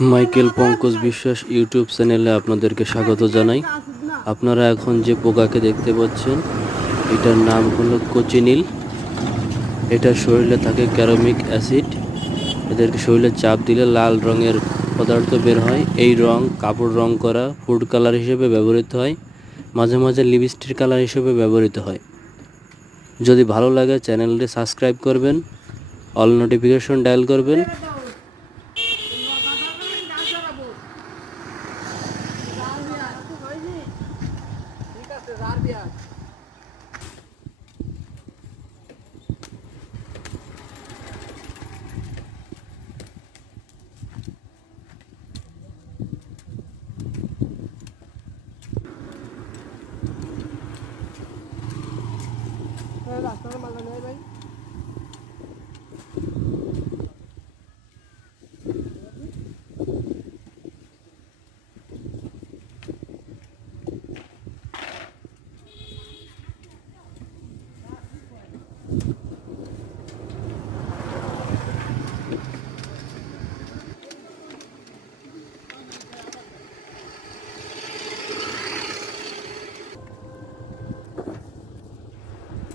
Michael Pankaj বিশ্বাস YouTube চ্যানেলে আপনাদেরকে স্বাগত জানাই। আপনারা এখন যে পোকাকে দেখতে পাচ্ছেন, এটার নাম হলো কোচিনিল। এটা শরীরে থাকে ক্যারোমিক অ্যাসিড। এদেরকে শরীরে চাপ দিলে লাল রঙের পদার্থ বের হয়। এই রং কাপড় রং করা ফুড কালার হিসেবে ব্যবহৃত হয়। মাঝে মাঝে লিপস্টিক কালার হিসেবে ব্যবহৃত হয়। যদি ভালো লাগে চ্যানেলটি সাবস্ক্রাইব করবেন, অল নোটিফিকেশন ডায়াল করবেন इंतज़ार भी है रास्ता मज़ा नहीं भाई।